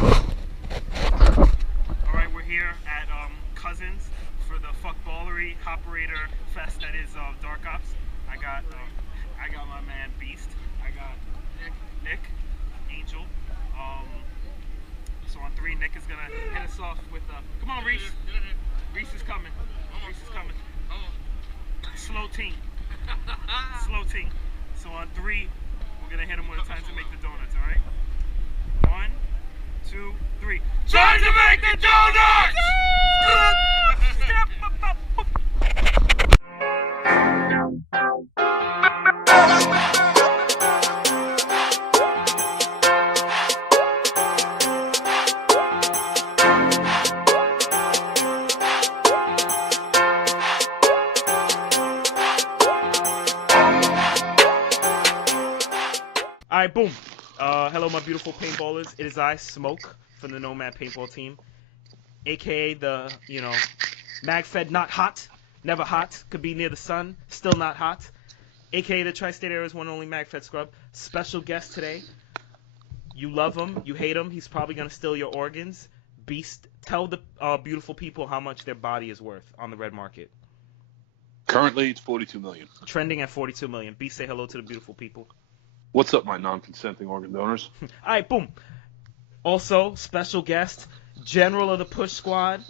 Alright, we're here at Cousins for the fuckballery operator fest that is Dark Ops. I got my man Beast. I got Nick, Angel. So on 3, Nick is gonna hit us off with come on, Reese. Reese is coming. Reese is coming. Slow team. Slow team. So on 3, we're gonna hit him with a time to make the donuts. All right. 1, 2, 3. Time to make the donuts! Alright, boom. Hello, my beautiful paintballers. It is I, Smoke, from the Nomad paintball team, aka the, mag-fed not hot, never hot, could be near the sun, still not hot, aka the Tri-State Area's one and only mag-fed scrub. Special guest today. You love him, you hate him, he's probably gonna steal your organs. Beast, tell the beautiful people how much their body is worth on the red market. Currently, it's 42 million. Trending at 42 million. Beast, say hello to the beautiful people. What's up, my non-consenting organ donors? All right, boom. Also, special guest, General of the Push Squad,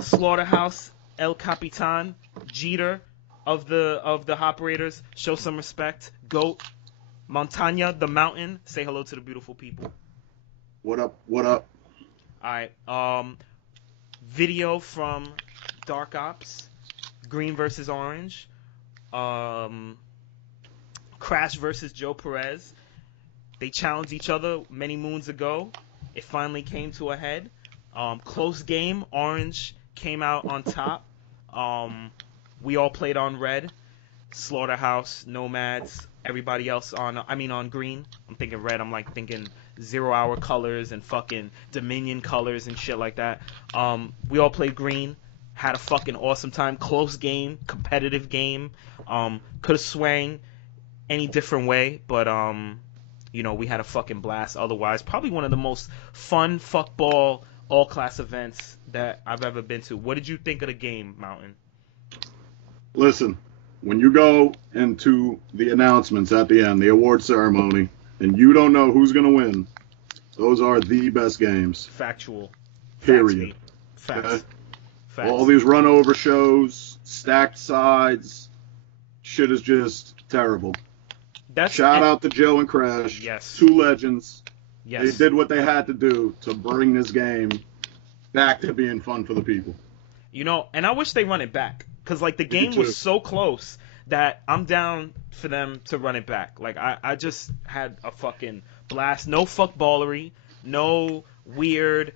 Slaughterhouse El Capitan, Jeter of the operators. Show some respect. Goat, Montaña, the mountain. Say hello to the beautiful people. What up? What up? All right. Video from Dark Ops, Green versus Orange. Crash versus Joe Perez. They challenged each other many moons ago. It finally came to a head. Close game. Orange came out on top. We all played on red. Slaughterhouse, Nomads, everybody else on green. I'm thinking red. I'm like thinking 0 Hour colors and fucking Dominion colors and shit like that. We all played green. Had a fucking awesome time. Close game. Competitive game. Could have swang any different way, but we had a fucking blast. Otherwise, probably one of the most fun fuckball all-class events that I've ever been to. What did you think of the game, Mountain? Listen, when you go into the announcements at the end, the award ceremony, and you don't know who's gonna win, those are the best games. Factual. Period. Facts. Okay? Facts. All these run-over shows, stacked sides, shit is just terrible. Shout out to Joe and Crash. Yes. 2 legends. Yes. They did what they had to do to bring this game back to being fun for the people. And I wish they run it back. Because, the game was so close that I'm down for them to run it back. I just had a fucking blast. No fuckballery. No weird,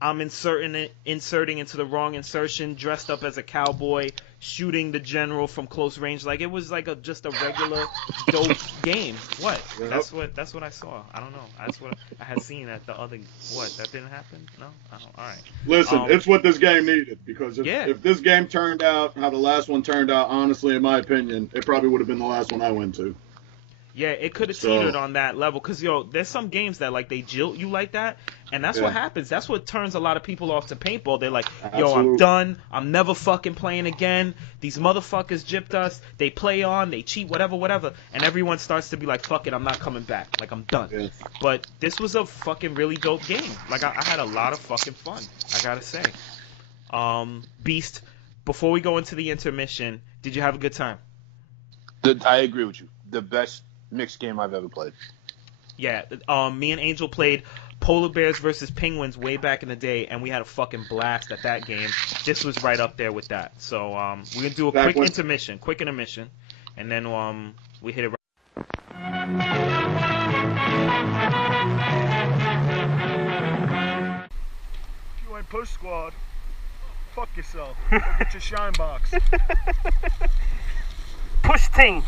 I'm inserting into the wrong insertion, dressed up as a cowboy, shooting the general from close range. It was just a regular dope game. What? Yep. That's what I saw. I don't know. That's what I had seen at the other. What? That didn't happen? No. Oh, all right. Listen, it's what this game needed, because if this game turned out how the last one turned out, honestly, in my opinion, it probably would have been the last one I went to. Yeah, it could have teetered on that level, because there's some games that they jilt you like that, and that's what happens. That's what turns a lot of people off to paintball. They're like, I'm done. I'm never fucking playing again. These motherfuckers gypped us. They play on. They cheat. Whatever. And everyone starts to be like, fuck it. I'm not coming back. I'm done. Yeah. But this was a fucking really dope game. I had a lot of fucking fun. I gotta say. Beast, before we go into the intermission, did you have a good time? I agree with you. The best mixed game I've ever played. Yeah, me and Angel played Polar Bears versus Penguins way back in the day, and we had a fucking blast at that game. This was right up there with that. So we're gonna do a quick intermission, and then we hit it right. If you ain't Push Squad, fuck yourself. Go get your shine box. Push team.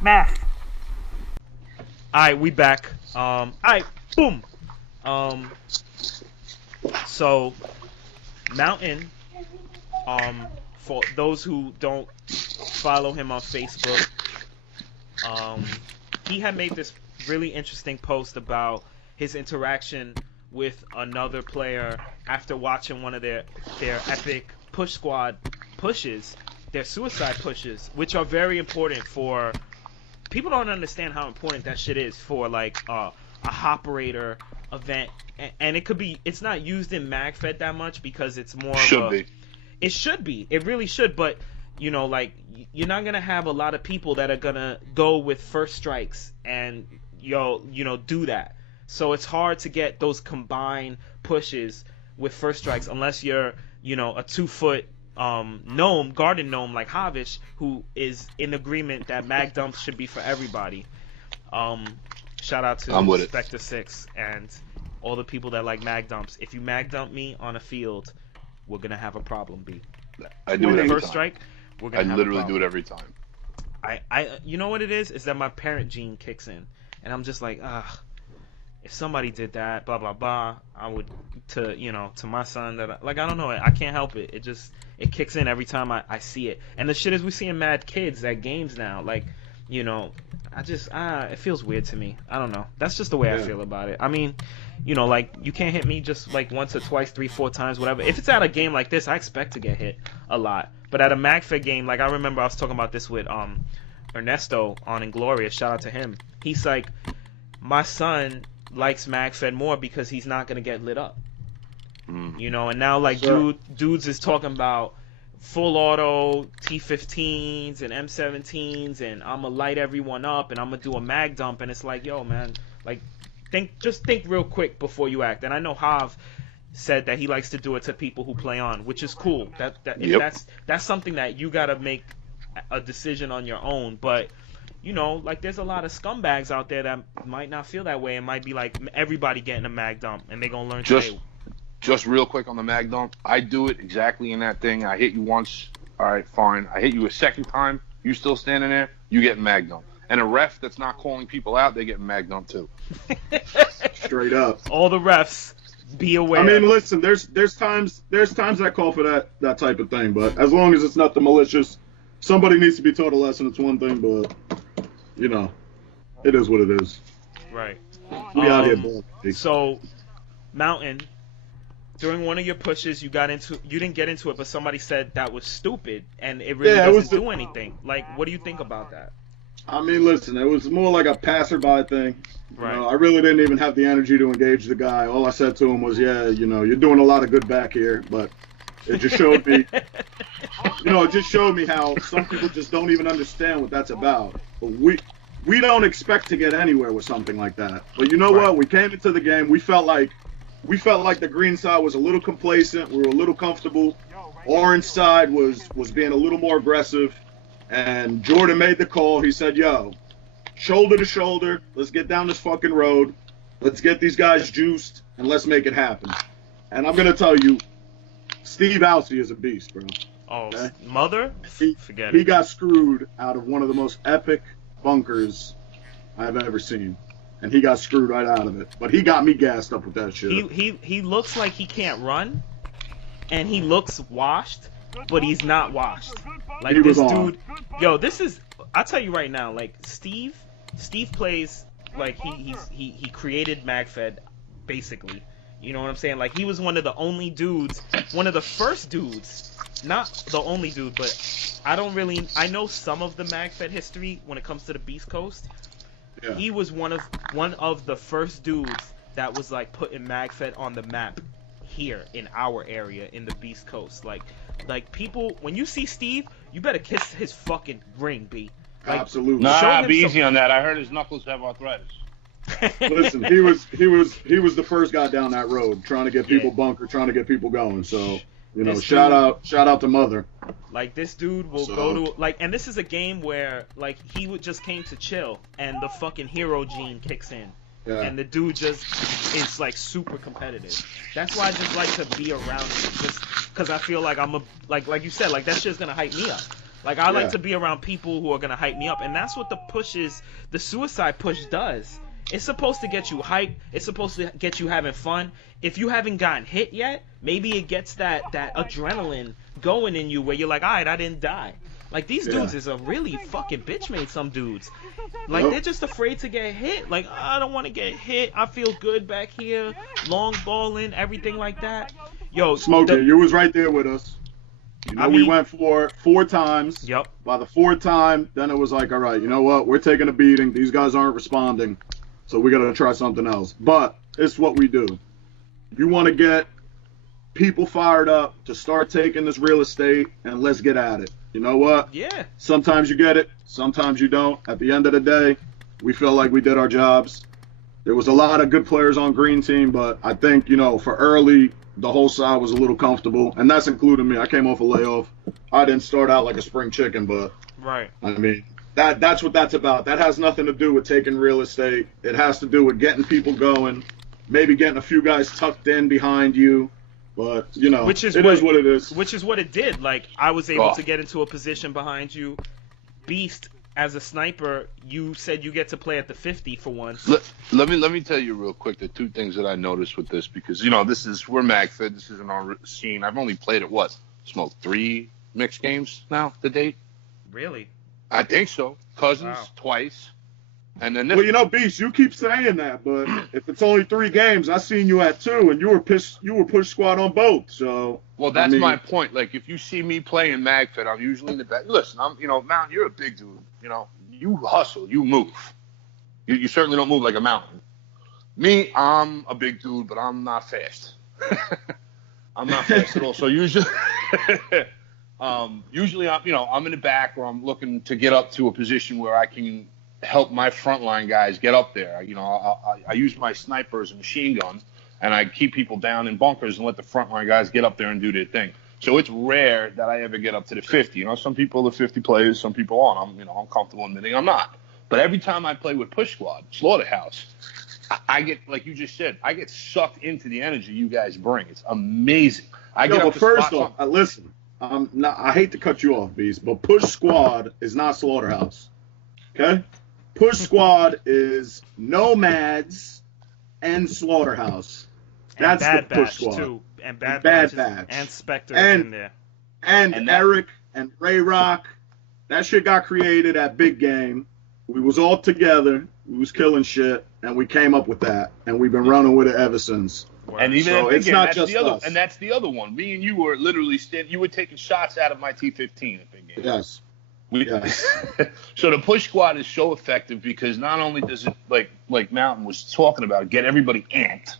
Math. Alright, we back. Alright, boom. So Mountain, for those who don't follow him on Facebook, he had made this really interesting post about his interaction with another player after watching one of their epic push squad pushes, their suicide pushes, which are very important for people. Don't understand how important that shit is for like a operator event, and it could be, it's not used in MagFed that much because it's more Should be. It should be. It really should. But, you know, like, you're not going to have a lot of people that are going to go with first strikes and, do that. So it's hard to get those combined pushes with first strikes unless you're, a 2-foot garden gnome like Havish, who is in agreement that mag dumps should be for everybody. Shout out to Spectre 6 and all the people that like mag dumps. If you mag dump me on a field, we're gonna have a problem, B. I do it every first time. Strike, we're gonna I have literally a do it every time. you know what it is? Is that my parent gene kicks in, and I'm just like, if somebody did that, blah blah blah, I would to my son that I don't know, I can't help it. It kicks in every time I see it. And the shit is, we're seeing mad kids at games now, like, it feels weird to me. I don't know. That's just the way I feel about it. I mean, like, you can't hit me just like once or twice, 3-4 times, whatever. If it's at a game like this, I expect to get hit a lot. But at a MagFed game, like, I remember I was talking about this with Ernesto on Inglorious. Shout out to him. He's like, my son likes MagFed more because he's not gonna get lit up. And now like dudes is talking about full auto T15s and M17s, and I'm gonna light everyone up and I'm gonna do a mag dump, and it's like, yo man, like, think real quick before you act. And I know Hav said that he likes to do it to people who play on, which is cool. That's something that you gotta make a decision on your own. But like, there's a lot of scumbags out there that might not feel that way and might be like, everybody getting a mag dump, and they gonna learn today. Just real quick on the mag dump, I do it exactly in that thing. I hit you once, all right, fine. I hit you a second time, you still standing there, you get mag dump. And a ref that's not calling people out, they get mag dump too. Straight up. All the refs, be aware. I mean, listen, there's times I call for that type of thing, but as long as it's not the malicious, somebody needs to be taught a lesson. It's one thing, but it is what it is. Right. We out here, boy. So, Mountain, during one of your pushes, you didn't get into it, but somebody said that was stupid, and it really doesn't do anything. Like, what do you think about that? I mean, listen, it was more like a passerby thing. Right. I really didn't even have the energy to engage the guy. All I said to him was, you're doing a lot of good back here, but it just showed me, it just showed me how some people just don't even understand what that's about. But we don't expect to get anywhere with something like that. But you know what? We came into the game, we felt like the green side was a little complacent. We were a little comfortable. Orange side was being a little more aggressive. And Jordan made the call. He said, yo, shoulder to shoulder, let's get down this fucking road. Let's get these guys juiced, and let's make it happen. And I'm going to tell you, Steve Alcey is a beast, bro. Oh, okay? Mother? Forget it. He got screwed out of one of the most epic bunkers I've ever seen. And he got screwed right out of it. But he got me gassed up with that shit. He looks like he can't run, and he looks washed, but he's not washed. Like, this dude, I'll tell you right now, like, Steve plays like he created MagFed, basically. You know what I'm saying? Like, he was one of the first dudes, not the only dude, but I know some of the MagFed history when it comes to the Beast Coast. Yeah. He was one of the first dudes that was like putting MagFed on the map here in our area in the Beast Coast. Like people, when you see Steve, you better kiss his fucking ring, B. Like, absolutely. Nah, be easy on that. I heard his knuckles have arthritis. Listen, he was the first guy down that road, trying to get people bunker, trying to get people going. So shout out to Mother. Like, this dude will go to, like, and this is a game where, like, he just came to chill, and the fucking hero gene kicks in. Yeah. And the dude just is, like, super competitive. That's why I just like to be around him, just because I feel like like you said, like, that shit's gonna hype me up. Like, I like to be around people who are gonna hype me up, and that's what the suicide push does. It's supposed to get you hyped. It's supposed to get you having fun. If you haven't gotten hit yet, maybe it gets that adrenaline going in you where you're like, all right, I didn't die. Like, these dudes is a really fucking bitch made, some dudes. Like, they're just afraid to get hit. Like, I don't want to get hit. I feel good back here. Long balling, everything like that. Yo, Smokey, you was right there with us. You know, we went for 4 times. Yep. By the 4th time, then it was like, all right, you know what? We're taking a beating. These guys aren't responding. So we got to try something else. But it's what we do. If you want to get people fired up to start taking this real estate, and let's get at it. You know what? Yeah. Sometimes you get it. Sometimes you don't. At the end of the day, we feel like we did our jobs. There was a lot of good players on green team, but I think, you know, for early, the whole side was a little comfortable, and that's including me. I came off a layoff. I didn't start out like a spring chicken, but right. I mean, that's what that's about. That has nothing to do with taking real estate. It has to do with getting people going, maybe getting a few guys tucked in behind you. But, you know, it is what it is. Which is what it did. Like, I was able to get into a position behind you. Beast, as a sniper, you said you get to play at the 50 for once. Let me tell you real quick the 2 things that I noticed with this, because, you know, we're MagFed. This isn't our scene. I've only played at Smoke 3 mixed games now to date. Really? I think so. Cousins twice. And then well, you know, Beast, you keep saying that, but if it's only 3 games, I seen you at 2, and you were push squad on both. So well, that's my point. Like, if you see me playing MagFed, I'm usually in the back. Listen, Mountain, you're a big dude. You know, you hustle, you move. You certainly don't move like a mountain. Me, I'm a big dude, but I'm not fast. I'm not fast at all. So usually, I'm in the back, or I'm looking to get up to a position where I can help my frontline guys get up there. You know, I use my sniper as a machine gun, and I keep people down in bunkers and let the frontline guys get up there and do their thing. So it's rare that I ever get up to the 50. You know, some people are 50 players, some people aren't. I'm comfortable admitting I'm not. But every time I play with Push Squad, Slaughterhouse, I get, like you just said, I get sucked into the energy you guys bring. It's amazing. But first off, listen, I hate to cut you off, Beast, but Push Squad is not Slaughterhouse. Okay? Push Squad is Nomads and Slaughterhouse. That's the Push Squad. Too. And Bad Batch. And Spectre in there. And Eric and Ray Rock. That shit got created at Big Game. We was all together. We was killing shit, and we came up with that, and we've been running with it ever since. And even so it's not just us. And that's the other one. Me and you were literally you were taking shots out of my T15 at Big Game. Yes. Yes. So the Push Squad is so effective because not only does it, like Mountain was talking about, get everybody amped,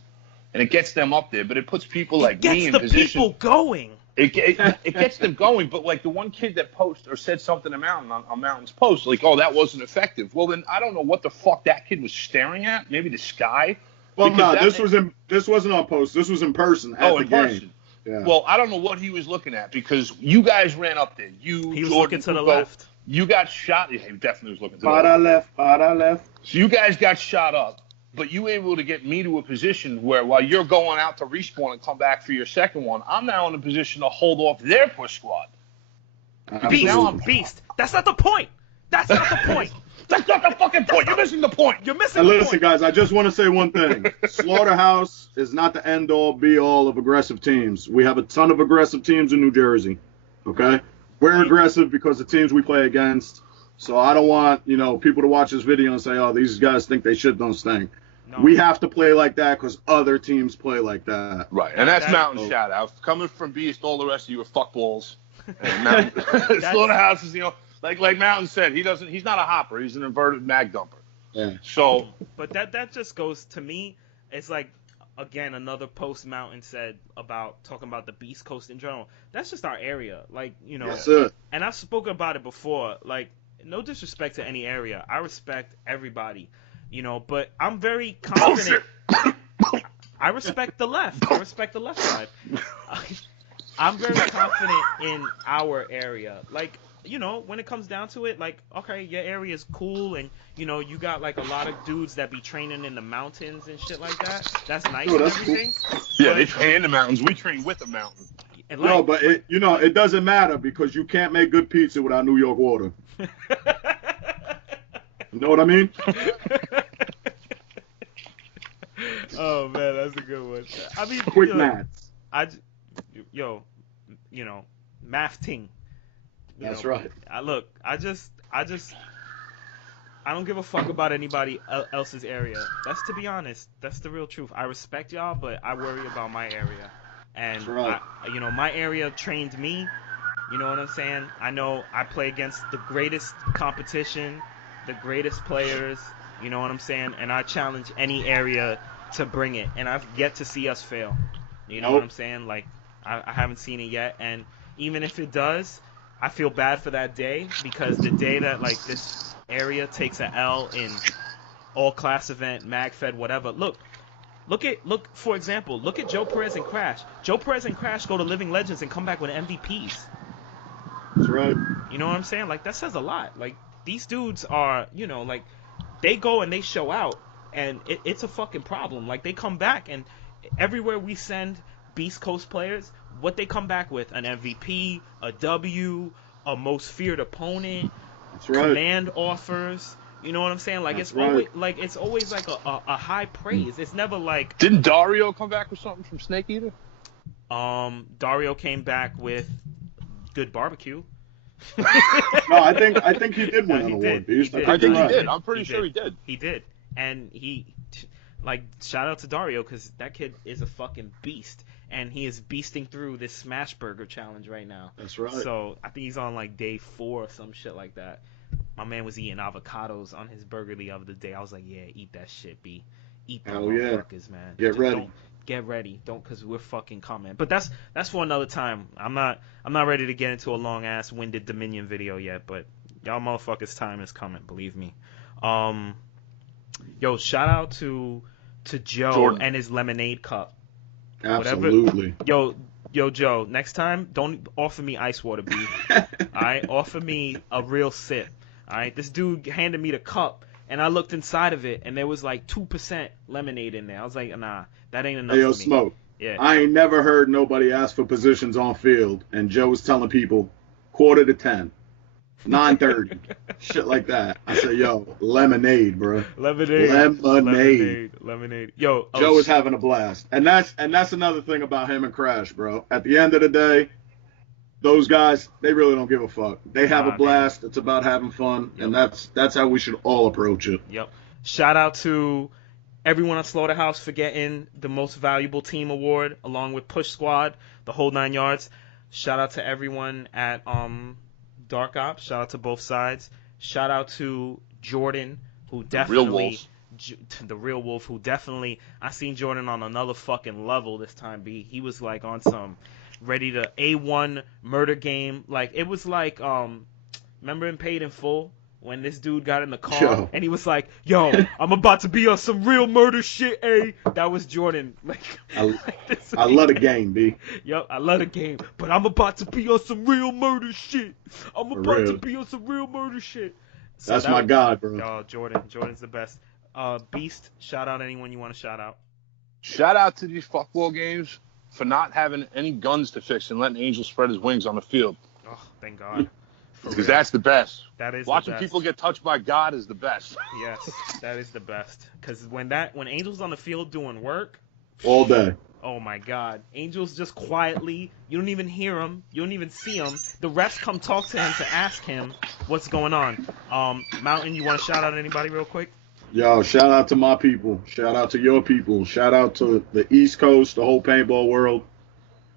and it gets them up there, but it puts people like me in position. It gets the people going. It gets them going, but like the one kid that posted or said something to Mountain on Mountain's post, like, oh, that wasn't effective. Well, then I don't know what the fuck that kid was staring at. Maybe the sky. Well, no, this wasn't on post. This was in person at the game. Yeah. Well, I don't know what he was looking at because you guys ran up there. He was looking to the left. You got shot. Yeah, he definitely was looking to the left. Left. So you guys got shot up, but you were able to get me to a position where while you're going out to respawn and come back for your second one, I'm now in a position to hold off their Push Squad. Beast. That's not the point. That's not the point. That's not the fucking point. You're missing the point. You're missing the point. Listen, guys, I just want to say one thing. Slaughterhouse is not the end-all, be-all of aggressive teams. We have a ton of aggressive teams in New Jersey, okay? We're aggressive because the teams we play against. So I don't want, people to watch this video and say, oh, these guys think they shit don't stink. No. We have to play like that because other teams play like that. Right, and that's Mountain shout out. Coming from Beast, all the rest of you are fuckballs. And Slaughterhouse is, like Mountain said, he's not a hopper. He's an inverted mag dumper. Yeah. So, but that just goes to me. It's like, again, another post Mountain said about talking about the Beast Coast in general. That's just our area, like That's it. And I've spoken about it before. Like, no disrespect to any area. I respect everybody, But I'm very confident. I respect the left. I respect the left side. I'm very confident in our area. Like, when it comes down to it, like, okay, your area is cool, and, you got, like, a lot of dudes that be training in the mountains and shit like that. That's nice and everything. Cool. Yeah, they train in the mountains. We train with the mountain. And no, but, it doesn't matter because you can't make good pizza without New York water. You know what I mean? Oh, man, that's a good one. I mean, quick maths. Math ting. That's right. I don't give a fuck about anybody else's area. That's, to be honest, that's the real truth. I respect y'all, but I worry about my area. And That's right. my area trained me. You know what I'm saying? I know I play against the greatest competition, the greatest players. You know what I'm saying? And I challenge any area to bring it. And I've yet to see us fail. You know what I'm saying? Like, I haven't seen it yet. And even if it does, I feel bad for that day, because the day that, like, this area takes an L in all class event, MagFed, whatever. Look, for example, look at Joe Perez and Crash. Joe Perez and Crash go to Living Legends and come back with MVPs. That's right. You know what I'm saying? Like, that says a lot. Like, these dudes are, like, they go and they show out, and it's a fucking problem. Like, they come back, and everywhere we send Beast Coast players, what they come back with, an MVP, a W, a most feared opponent, That's right. command offers. You know what I'm saying? Like, That's it's always like a high praise. It's never like. Didn't Dario come back with something from Snake Eater? Dario came back with good barbecue. No, I think he did win an award. I think he did. I'm pretty sure he did. He did, and shout out to Dario, because that kid is a fucking beast, and he is beasting through this Smash Burger challenge right now. That's right. So I think he's on like day 4 or some shit like that. My man was eating avocados on his burger the other day. I was like, yeah, eat that shit, B. Eat them motherfuckers, man. Get ready. Get ready. Don't, because we're fucking coming. But that's for another time. I'm not ready to get into a long ass winded Dominion video yet, but y'all motherfuckers' time is coming, believe me. Yo, shout out to Joe Jordan and his lemonade cup. Absolutely. Yo, Joe, next time, don't offer me ice water, B. Alright? Offer me a real sip. Alright? This dude handed me the cup, and I looked inside of it, and there was like 2% lemonade in there. I was like, nah, that ain't enough Hey, yo, for me. Smoke. Yeah. I ain't never heard nobody ask for positions on field, and Joe was telling people 9:45, 9:30, shit like that. I said, yo, lemonade, bro. Lemonade. Yo, Joe is having a blast, and that's another thing about him and Crash, bro. At the end of the day, those guys, they really don't give a fuck. They have a blast. It's about having fun, and that's how we should all approach it. Yep. Shout out to everyone at Slaughterhouse for getting the most valuable team award, along with Push Squad, the whole 9 yards. Shout out to everyone at Dark Ops. Shout out to both sides. Shout out to Jordan, who definitely the real wolf, who definitely, I seen Jordan on another fucking level this time. B, he was like on some ready to A1 murder game. Like, it was like remember in Paid in Full when this dude got in the car and he was like, yo, I'm about to be on some real murder shit, A. That was Jordan. Like, I love the game, B. Yup, I love the game, but I'm about to be on some real murder shit. So that's my guy, bro. Oh, Jordan's the best. Beast, shout out anyone you want to shout out. Shout out to these fuckball games for not having any guns to fix and letting Angel spread his wings on the field. Oh, thank God. Because that's the best. That is Watching the best. people get touched by God is the best. Yes, that is the best. Because when Angel's on the field doing work, all day. Oh my God, Angel's just quietly. You don't even hear him. You don't even see him. The refs come talk to him to ask him what's going on. Mountain, you want to shout out anybody real quick? Yo, shout out to my people. Shout out to your people. Shout out to the East Coast, the whole paintball world.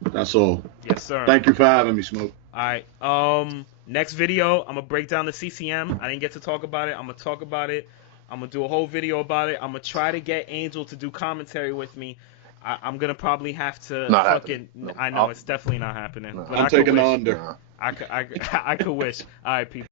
That's all. Yes, sir. Thank you for having me, Smoke. All right. Next video, I'm gonna break down the CCM. I didn't get to talk about it. I'm gonna talk about it. I'm gonna do a whole video about it. I'm gonna try to get Angel to do commentary with me. I'm gonna probably have to not fucking. No, I know it's definitely not happening. No. But I'm taking the under. I could wish. All right, people.